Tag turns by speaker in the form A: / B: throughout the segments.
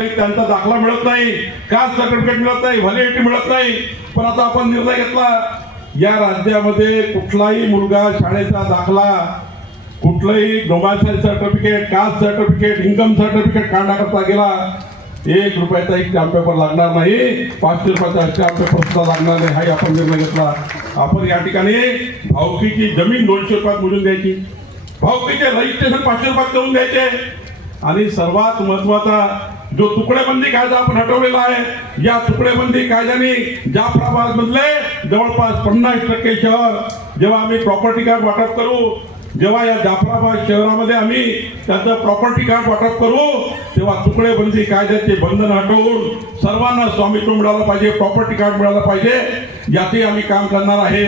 A: त्यांचा दाखला मिळत नाही कास्ट सर्टिफिकेट मिळत नाही व्हॅलिडिटी मिळत नाही. पण आता आपण निर्णय घेतला. या राज्यामध्ये कुठलाही मुलगा शाळेचा दाखला कुठलंही domicile certificate caste certificate income certificate काढण्याकरता गेला एक रुपयाचा एक स्टॅम्प पेपर लागणार नाही पाचशे रुपयाचा स्टॅम्प पेपर सुद्धा लागणार नाही हाही आपण निर्णय घेतला. आपण या ठिकाणी भाऊकीची जमीन दोनशे रुपयात मोजून द्यायची भाऊकीचे रजिस्ट्रेशन पाचशे रुपयात करून द्यायचे आणि सर्वात महत्त्वाचा जो तुकडेबंदी कायदा आपण हटवलेला आहे या तुकडेबंदी कायद्याने जाफराबाद मधले जवळपास पन्नास टक्के शहर जेव्हा आम्ही प्रॉपर्टी कार्ड वाटप करू जेव्हा या जाफराबाद शहरामध्ये आम्ही त्याचं प्रॉपर्टी कार्ड वाटप करू तेव्हा तुकडेबंदी कायद्याचे बंधन हटवून सर्वांना स्वामित्व मिळालं पाहिजे प्रॉपर्टी कार्ड मिळालं पाहिजे याचे आम्ही काम करणार आहे.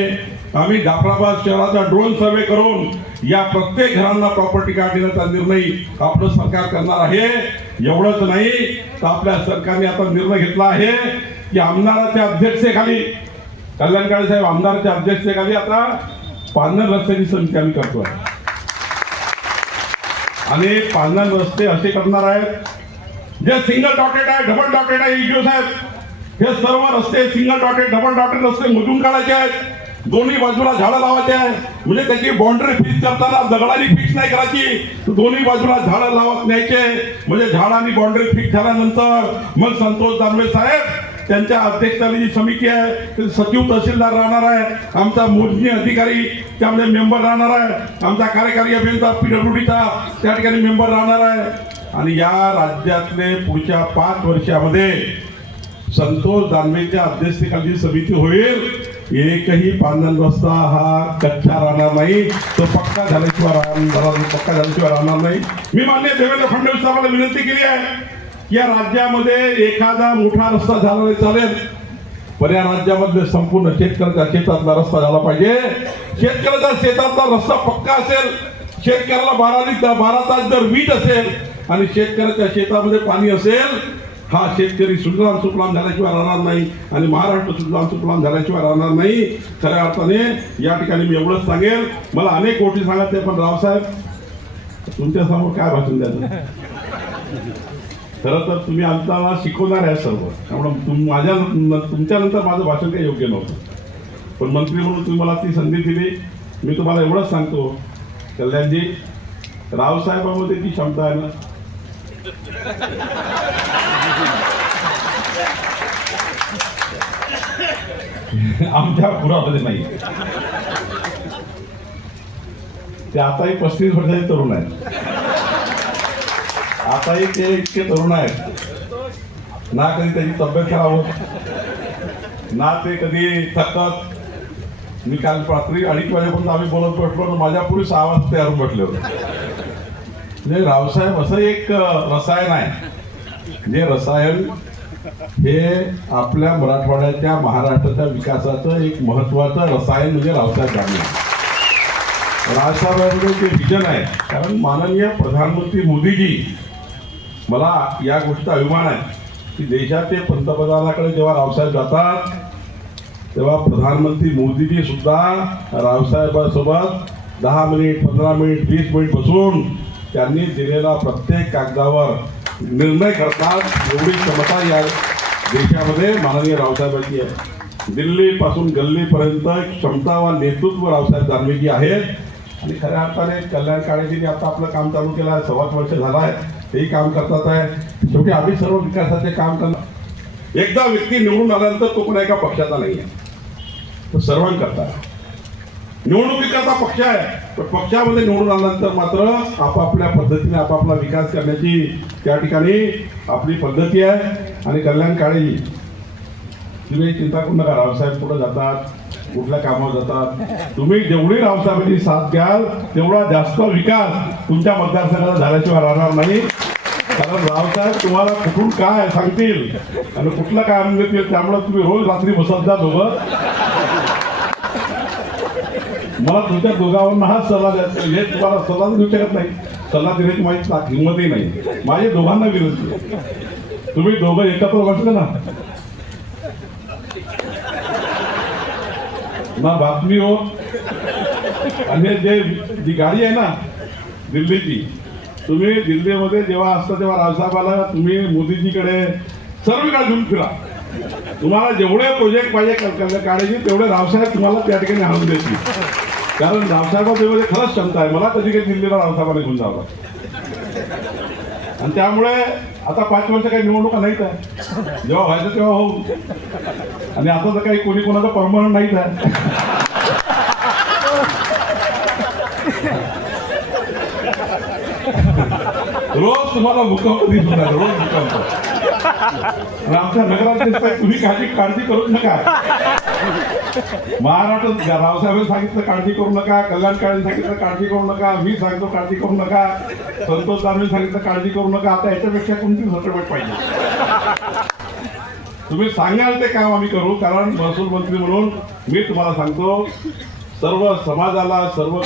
A: आम्ही जाफराबाद शहराचा ड्रोन सर्वे करून या प्रत्येक घरांना प्रॉपर्टी कार्ड देण्याचा निर्णय आपलं सरकार करणार आहे. एवढंच नाही तर आपल्या सरकारने आता निर्णय घेतला आहे की आमदाराच्या अध्यक्षतेखाली कल्याणकाळे साहेब आमदाराच्या अध्यक्षतेखाली आता पांढर रस्त्याची समिती आम्ही करतोय. आणि पांढर रस्ते असे करणार आहेत. जे सिंगल डॉटेड आहे डबल डॉटेड आहे ईडीओ साहेब हे सर्व रस्ते सिंगल डॉटेड डबल डॉटेड रस्ते मोजून काढायचे आहेत. दोन्ही बाजूला झाडं लावायचे आहे. म्हणजे त्याची बाउंड्री फिक्स करताना दगडाने फिक्स नाही करायची. तर दोन्ही बाजूला झाडं लावत न्यायचे. म्हणजे झाडांनी बाउंड्री फिक्स झाल्यानंतर मग संतोष दानवे साहेब त्यांच्या अध्यक्षाने जी समिती आहे ते सचिव तहसीलदार राहणार आहे. आमचा मोजणी अधिकारी त्यामध्ये मेंबर राहणार आहे. आमचा कार्यकारी अभियंता पीडब्ल्यूडीचा त्या ठिकाणी मेंबर राहणार आहे. आणि या राज्यातले पुढच्या पाच वर्षामध्ये संतोष दानवेच्या अध्यक्षतेखाली समिती होईल एकही पांदन रस्ता हा कच्चा राहणार नाही. तो पक्का झाल्याशिवाय राहणार पक्का झाल्याशिवाय राहणार नाही. मी मान्य देवेंद्र फडणवीस साहेबांना विनंती केली आहे या राज्यामध्ये एखादा मोठा रस्ता झाला नाही चालेल. पण या राज्यामध्ये संपूर्ण शेतकऱ्याच्या शेतातला रस्ता झाला पाहिजे. शेतकऱ्याच्या शेतातला रस्ता पक्का असेल शेतकऱ्याला बारा बारा तास जर वीज असेल आणि शेतकऱ्याच्या शेतामध्ये पाणी असेल हा शेतकरी सुजलाम सुफलाम झाल्याशिवाय राहणार नाही आणि महाराष्ट्र सुजलाम सुफलाम झाल्याशिवाय राहणार नाही. खऱ्या अर्थाने या ठिकाणी मी एवढंच सांगेल. मला अनेक गोष्टी सांगायचे पण रावसाहेब तुमच्यासमोर काय भाषण द्यायचं? खरं तर तुम्ही आमचा शिकवणार आहे सर्व. त्यामुळे तुम माझ्या तुमच्यानंतर माझं भाषण काही योग्य नव्हतं. पण मंत्री म्हणून तुम्ही मला ती संधी दिली. मी तुम्हाला एवढंच सांगतो. कल्याणजी रावसाहेबामध्ये ती क्षमता आहे ना? आमच्या पुरामध्ये नाही. ते आताही पस्तीस वर्षाचे तरुण आहेत. आताही ते इतके तरुण आहेत. ना कधी त्याची तब्येत खराब होत ना ते कधी थकत मी काल रात्री अडीच वाजेपर्यंत आम्ही बोलत बसलो आणि माझ्या पुढे सहा वाजता तयार म्हटले होते. म्हणजे रावसाहेब असं एक रसायन आहे. जे रसायन हे आपल्या मराठवाड्याच्या महाराष्ट्राच्या विकासाचं एक महत्वाचं रसायन म्हणजे रावसाहेब दानवे राजसाहेबांकडे ते विजन आहे कारण माननीय प्रधानमंत्री मोदीजी मला या गोष्टीचा अभिमान आहे की देशाचे पंतप्रधानाकडे जेव्हा रावसाहेब जातात तेव्हा प्रधानमंत्री मोदीजी सुद्धा रावसाहेबांसोबत दहा मिनिट पंधरा मिनिट वीस मिनिट बसून त्यांनी दिलेला प्रत्येक कागदावर निर्णय करतात एवढी क्षमता या देशामध्ये माननीय रावसाहेबांची आहे. दिल्लीपासून गल्लीपर्यंत क्षमता व नेतृत्व रावसाहेब दानवेजी आहेत. आणि खऱ्या अर्थाने कल्याण काळेजीने आता आपलं काम चालू केलं आहे सव्वाच वर्ष झालं आहे तेही काम करतात आहे. शेवटी आम्ही सर्व विकासाचे काम करणार. एकदा व्यक्ती निवडून आल्यानंतर तो कोणा एका पक्षाचा नाही आहे तो सर्वांकरता आहे. निवडणुकीकरता पक्ष आहे. पण पक्षामध्ये निवडून आल्यानंतर मात्र आपापल्या पद्धतीने आपापला विकास करण्याची त्या ठिकाणी आपली पद्धती आहे. आणि कल्याणकाळी तुम्ही चिंता करू नका. रावसाहेब कुठं जातात? कुठल्या कामावर जातात? तुम्ही जेवढी रावसाहेबांची साथ घ्याल तेवढा जास्त विकास तुमच्या मतदारसंघाला झाल्याशिवाय राहणार नाही. कारण रावसाहेब तुम्हाला कुठून काय सांगतील? आणि कुठलं काय आनंद देतील? त्यामुळे तुम्ही रोज रात्री बसत जा दोघं. मला तुमच्या दोघांवरून हाच सल्ला द्यायचा हे तुम्हाला सल्ला देऊ शकत नाही. सल्ला देण्याची माझी हिंमतही नाही. माझ्या दोघांना विरोध तुम्ही दोघं एकत्र बसले ना. ना बातमी हो. आणि जे जी गाडी आहे ना दिल्लीची तुम्ही दिल्लीमध्ये जेव्हा असता तेव्हा रावसाहेबाला तुम्ही मोदीजीकडे सर्वकडे घेऊन फिरा. तुम्हाला जेवढे प्रोजेक्ट पाहिजे काढायचे तेवढे रावसाहेब तुम्हाला त्या ठिकाणी आणून देतील कारण रावसाहेबांमध्ये खरंच क्षमता आहे. मला कधी काही दिल्लीला रावसाहेबांनी घेऊन जावं आणि त्यामुळे आता पाच वर्ष काही निवडणुका नाहीत आहे. जेव्हा व्हायचं तेव्हा होऊ आणि आता तर काही कोणी कोणाचं परमनंट नाहीच आहे. रोज तुम्हाला भूकंप दिसून रोज भूकंप आमच्या नगराध्यक्ष तुम्ही काळजी काळजी करूच नका. महाराष्ट्र रावसाहेब सांगितलं काळजी करू नका. कल्याणकाळी सांगितलं काळजी करू नका. मी सांगतो काळजी करू नका. संतोष दानवे सांगितलं काळजी करू नका. आता याच्यापेक्षा कोणती सटपट पाहिजे? तुम्ही सांगाल ते काम आम्ही करू कारण महसूल मंत्री म्हणून मी तुम्हाला सांगतो सर्व समाजाला सर्व